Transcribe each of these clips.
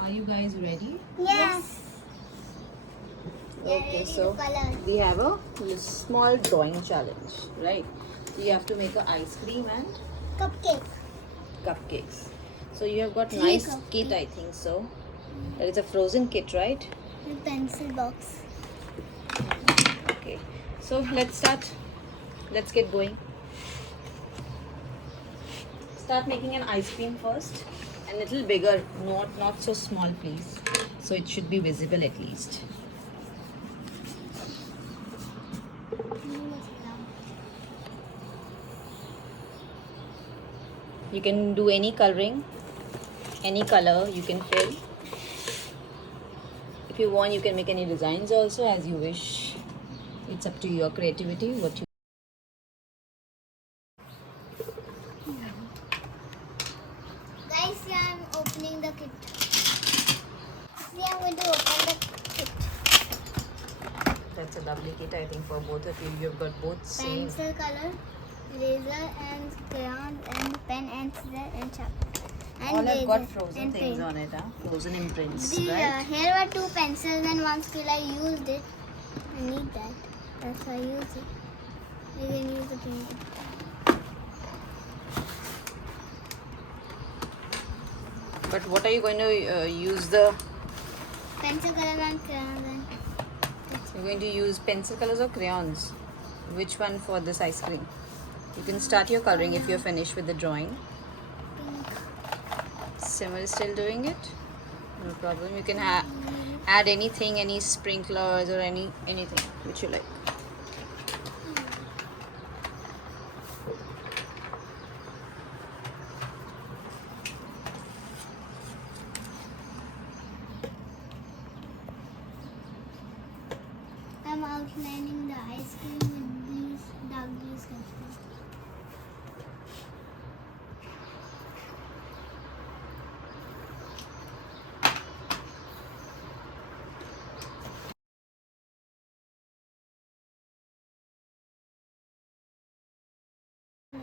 are you guys ready? Yes. Okay, so we have a small drawing challenge, right? So you have to make an ice cream and cupcakes. So you have got nice kit, I think so. That is a frozen kit, right? And pencil box. Okay, so let's start. Let's get going. Start making an ice cream first. A little bigger, not so small, please. So it should be visible at least. You can do any coloring, any color you can fill. If you want, you can make any designs also as you wish. It's up to your creativity. What you Guys, here I'm opening the kit. See, I'm going to open the kit. That's a lovely kit, I think, for both of you. You've got both same. Pencil color, eraser and crayon and pen and scissors and sharp. And All have got eraser frozen and things paint. on it, huh? Frozen imprints, The, right? here were 2 pencils and 1 skill. I used it. I need that. That's why I used it. You can use the paint. But what are you going to use the... Pencil color and crayon. And You're going to use pencil colors or crayons? Which one for this ice cream? You can start your coloring if you're finished with the drawing. pink. Simmer is still doing it? No problem. You can add anything, any sprinklers or anything which you like. I'm outlining the ice cream with these dark blue sketches.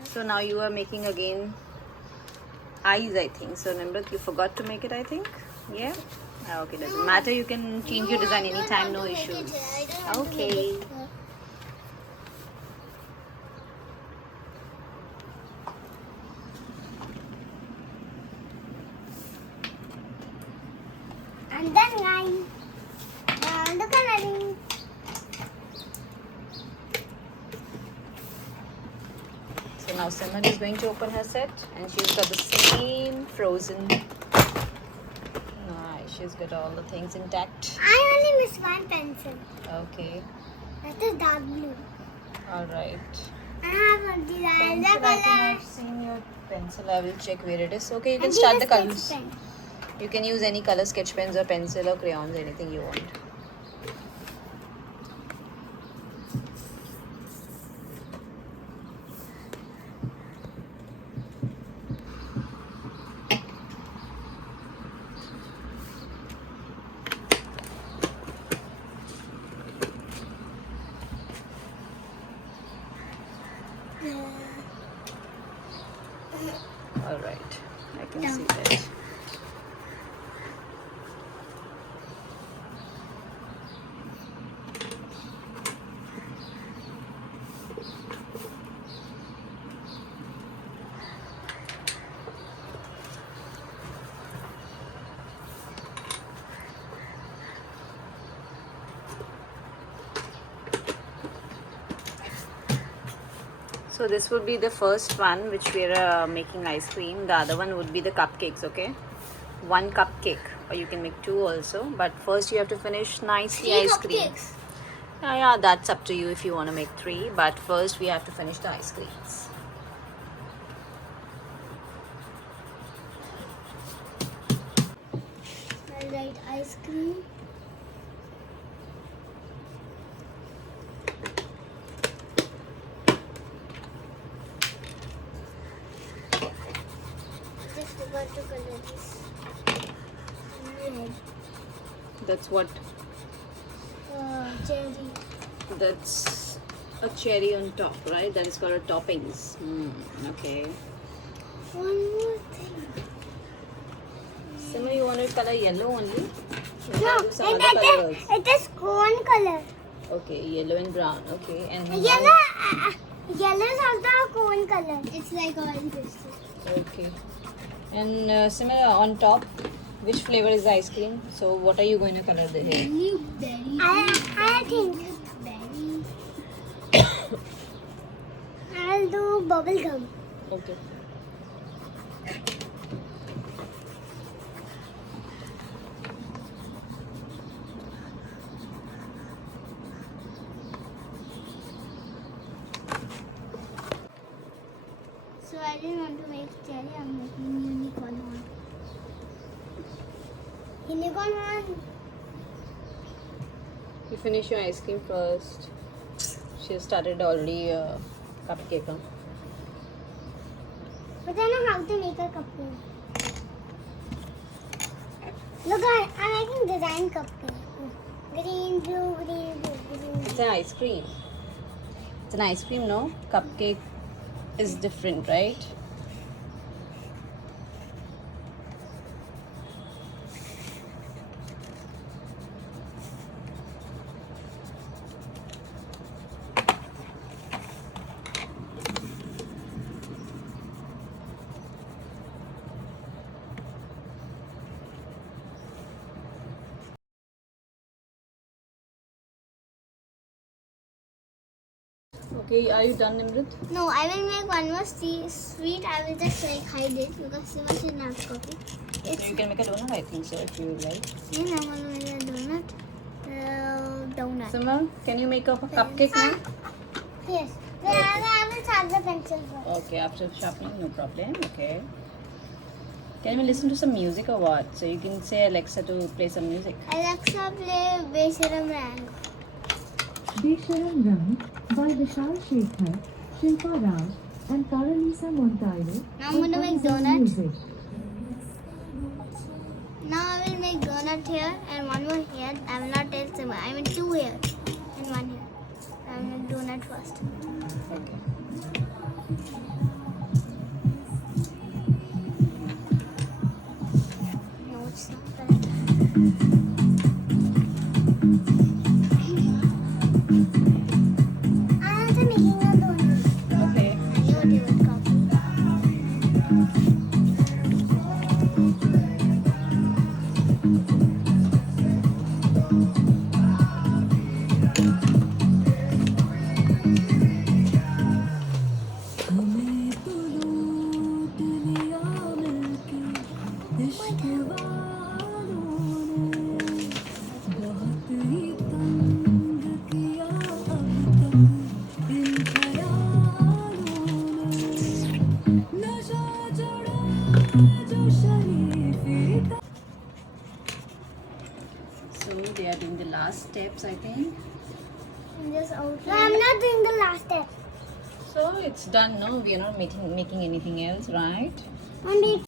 So now you are making again eyes, I think. So remember, you forgot to make it, I think. Yeah. Okay, doesn't matter. You can change your design anytime. No issues. Okay. And then line. The coloring. So now Simran is going to open her set, and she's got the same frozen. Nice. She's got all the things intact. I only missed 1 pencil. Okay. That is dark blue. All right. I have designed the Pencil, I think color. I've seen your pencil. I will check where it is. Okay, you can And start the this is colors. sketch pen. You can use any color sketch pens or pencil or crayons, anything you want. All right, I can see that. So this would be the first one which we are making ice cream. The other one would be the cupcakes, okay? 1 cupcake, or you can make 2 also. But first you have to finish nicely 3 ice cream. cupcakes. Yeah, that's up to you if you want to make 3. But first we have to finish the ice creams. I'll write ice cream. Just forgot to color this. Red. That's what? Cherry. That's a cherry on top, right? That is called a toppings. Okay. One more thing. Simmer, you want to you color yellow only? You No, can do some other colors. it is cone color. Okay, yellow and brown. Okay, and Yellow is also a cone color. It's like orange. okay, and similar on top. Which flavor is the ice cream? So what are you going to color the hair? Berry. I think berry. I'll do bubble gum. Okay. So I didn't want to make cherry. I'm making unicorn horn. Unicorn horn. You finish your ice cream first. She has started already cupcake. Huh? But I know how to make a cupcake. Look, I'm making design cupcake. Green, blue, green, blue, green. It's an ice cream. It's an ice cream, no? Cupcake is different, right? Okay, are you done, Nimrit? No, I will make one more sweet. I will just like hide it because so much is not copy. So you can make a donut, I think so, if you like. Yeah, I want to make a donut. Donut. Simran, can you make a cupcake now? Yes. I will sharpen the pencil first. Okay, after sharpening, no problem. Okay. Can we listen to some music or what? So you can say Alexa to play some music. Alexa, play Besharam Rang. Besharam Rang by Vishal Sekhon, Shilpa Raj and Karalisa Montairo. Now I'm going to make composing donut. music. Now I will make donut here and one more here. I will not tell Simba. I mean two here and one here. I will make donut first. Okay. No, it's not correct. I'm also making a donut. Okay. I knew what you would copy. So they are doing the last steps, I think. Just outline. No, I'm not doing the last step. So it's done, no? We are not making anything else, right? I'm making